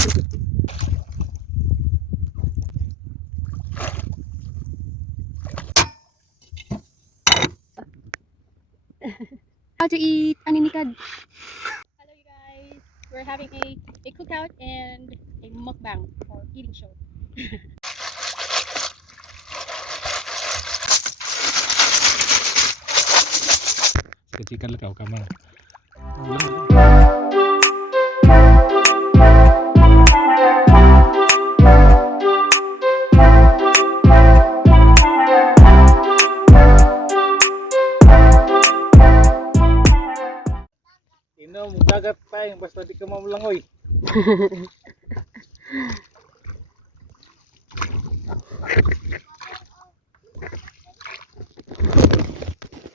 How to eat Aninikad. Hello you guys. We're having a cookout and a mukbang or eating show. Kecikan lang ka man. Ino, dagat tayo basta di ka mamulangoy.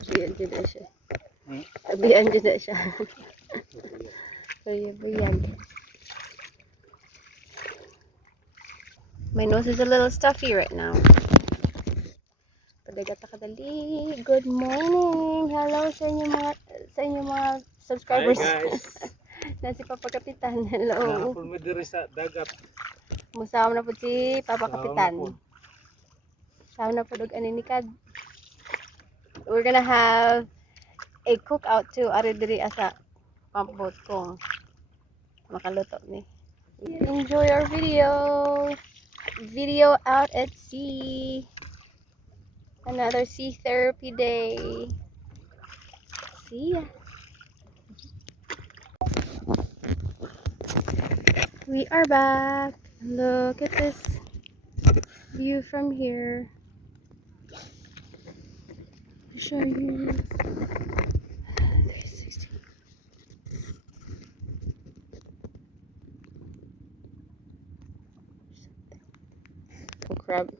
Abiyan dyan na siya. Abiyan dyan na siya. Abiyan. My nose is a little stuffy right now. Padagata kadali. Good morning. Hello sa inyo mga subscribers. Hi guys. Na si Papa Kapitan. Hello. Napun mo diri sa dagat. Musama na po si Papa Kapitan. Sama na po dog Aninikad. We're gonna have a cookout too. Ari diri asa pump boat ko. Makaluto ni. Enjoy our video out at sea. Another sea therapy day. See ya. We are back. Look at this view from here. I'll show you. 360. Oh crap.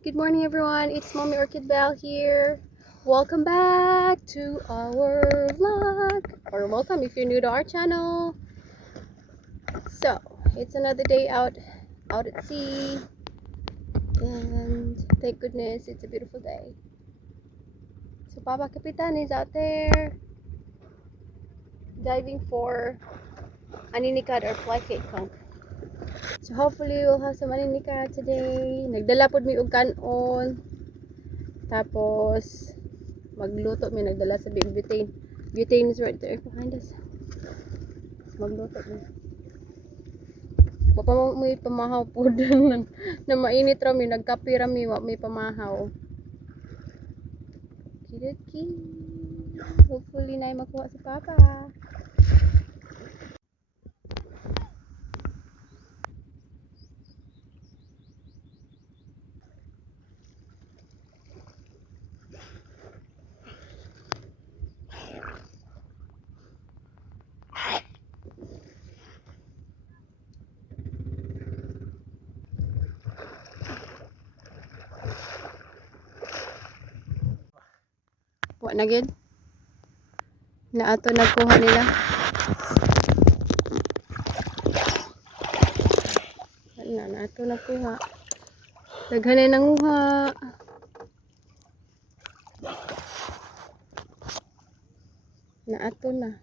Good morning everyone, it's Mommy Orchid Belle here. Welcome back to our vlog, or welcome if you're new to our channel. So it's another day out at sea, and thank goodness it's a beautiful day. So Papa Kapitan is out there diving for Aninikad or flycate conch. So hopefully we'll have some Aninikad today. Nagdala pod mi og kanon. Tapos magluto mi, nagdala sa big butane. Butane is right there behind us. Magluto mi. Papa mo may pamahaw po na mainit ra mi, nagkape ra mi, wa may pamahaw. Kidoki. Hopefully na makuha si Papa. Wa na gid. Na ato nagkuha nila. Na ato nagkuha. Daghanay nanguha. Na ato na.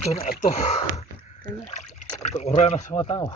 Ito na ito. Ito ura na sa mga tao.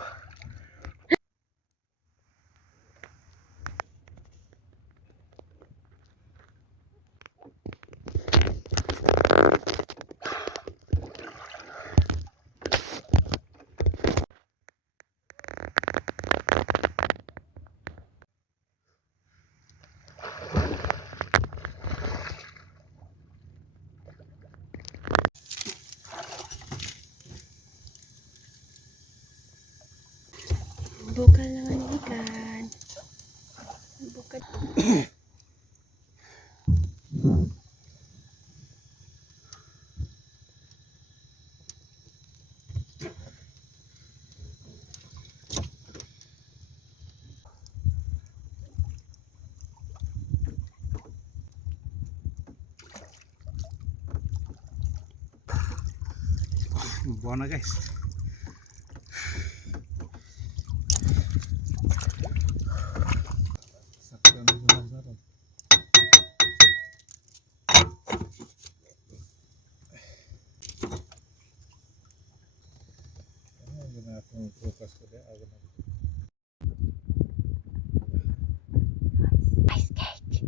Buwan na guys. Sakto na buwan na rin. Ano ginagawa ng prutas ko din? Ice cake.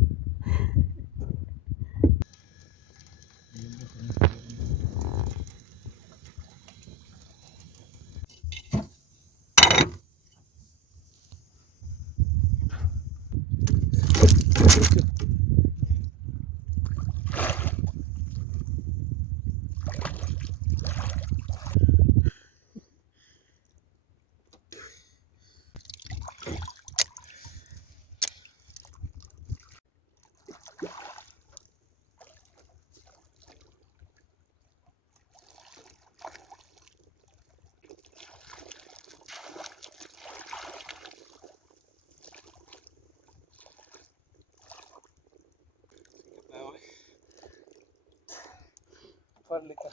LYKA.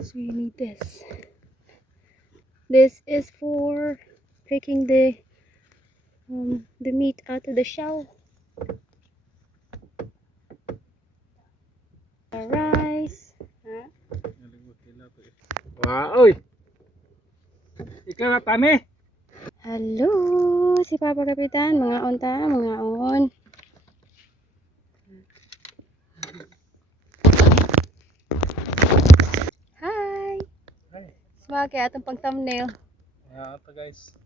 So you need this. This is for taking the meat out of the shell. The rice. Wow, oy! Ikaw na tani! Hello, si Papa Kapitan. Mga onta, mga on. Hi! Hi. Smag kaya atong pang thumbnail. Ayan ito guys.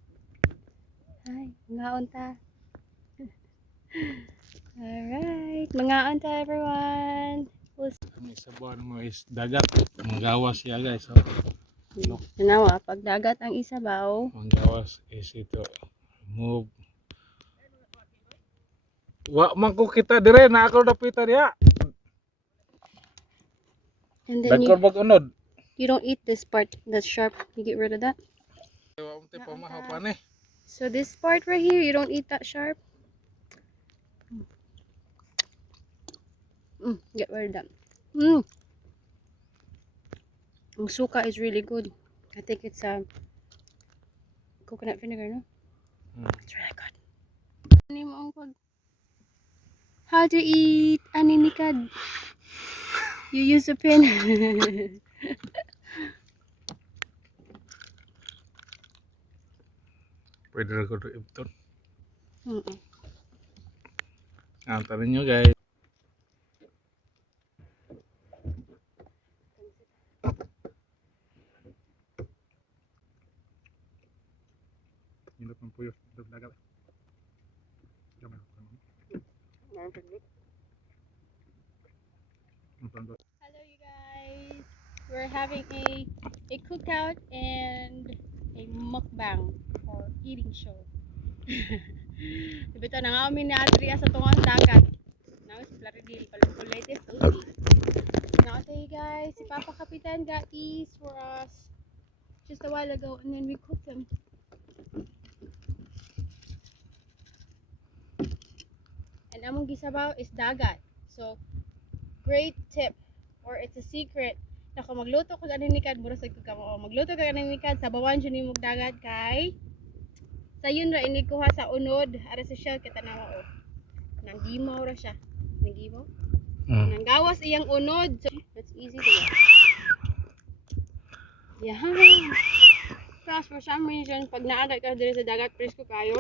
Hi, mga onta. Alright, mga onta everyone. Ang isa buwan mo is dagat. Manggawas siya guys. Oh. Tanawa, pag dagat ang isabaw. Manggawas is ito. Move. Wa man ko kita dire na ako dapita diha. And then Dagkor bag unod. you don't eat this part that's sharp. You get rid of that. Wa mo te pamahaw pa ni. So this part right here, you don't eat that sharp. Get rid of that. Ang suka is really good. I think it's coconut vinegar, no? It's really good. How to eat aninikad. You use a pin. Pwede ra ko ito. Antarin nyo guys. Hilap ng puyo. Hilap dagat. Hello you guys. We're having a cookout and a mukbang or eating show. Bito na nga kami ni Adria sa tungang dagat. Now it's Plaridil latest foodie. Now you guys, si Papa Kapitan got these for us just a while ago and then we cooked them. And among gisabaw is dagat. So great tip or it's a secret na kung magluto ko aninikad mura sa kamo magluto ka aninikad sa bawan jud nimo dagat kay sayon ra ini kuha sa unod ara sa shell kita nawa o nang gimaw ra siya nang gimaw nang gawas iyang unod so that's easy to watch. Yeah. Plus for some reason pag naagat ka diri sa dagat presko kayo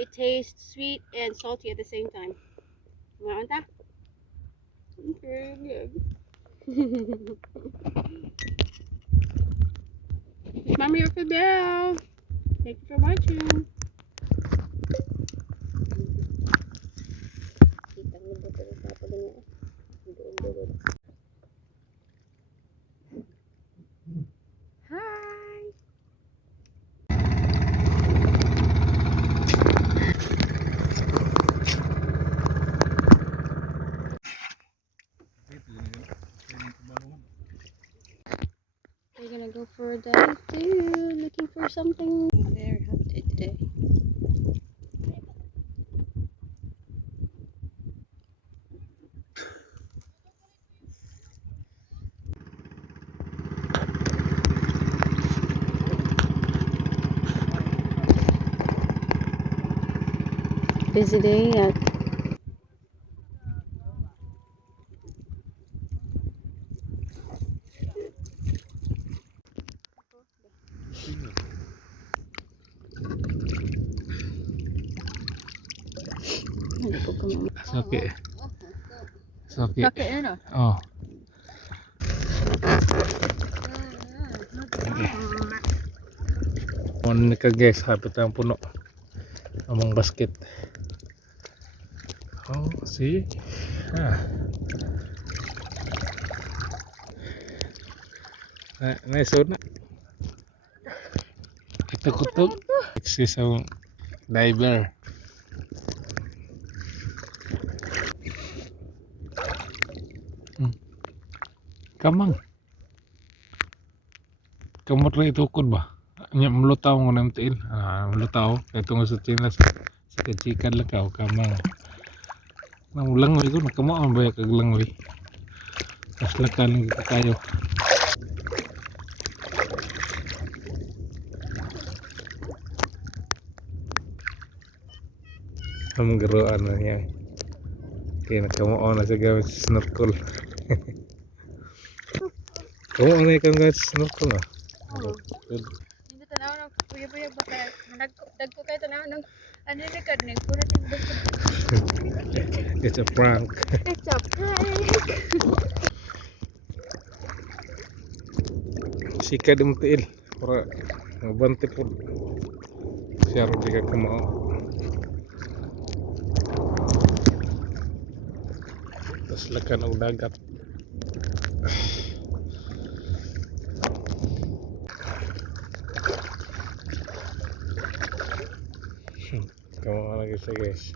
it tastes sweet and salty at the same time. Mga anta? Very good. It's Mommy or Belle. Thank you for watching. We're gonna go for a dive too. Looking for something. Very hot day today. Busy day at Sakit. Sakit. Sakit na. Oh. Aninikad guys, hapit ang puno. Among basket. Oh, see? Ah. Nice one. Ito kutok. Exist ang diver. Kamang. Kamot rin itukod ba? Nya mulutaw ng namtiin. Mulutaw. Kaya tungo sa chinas. Sa kachikan lang ka. Kamang. Nang langoy ko. Nakamaan ba yung kaglangoy? Tapos lakan lang kayo. Ang garuan na niya. Kaya nakamaan na sa gamit sa snorkel. Kamu na ikan guys snorkel na? Hindi tanaw ng buya-buya baka dagko kayo tanaw ng Aninikad na puro ting dagko. It's a prank. It's a prank. Sika di mutil. Para ngabante po. Siya rin di ka kumao. Tapos lakan ang dagat. Kumao lagi siya guys.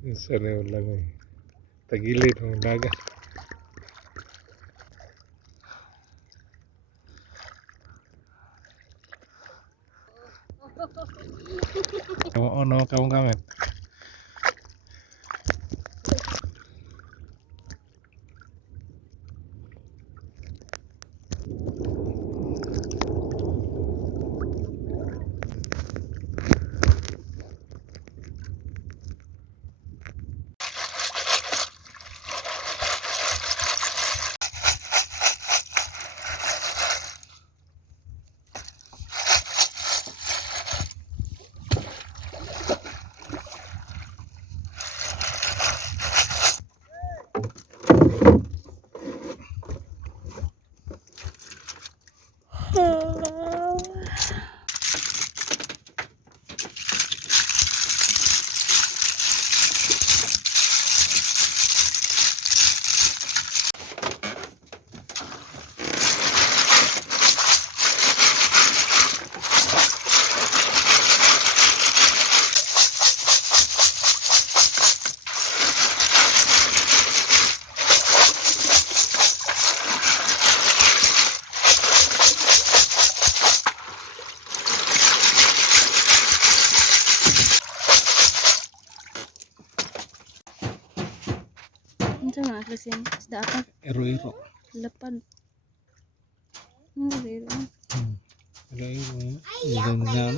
Isa na yung langoy. Tagilid ng dagat. Kumao na kamong gamit. Unsa nga klase yan? Isda apa? Ero-ero. Lapad. Ero. Ero-ero. Ilan nga.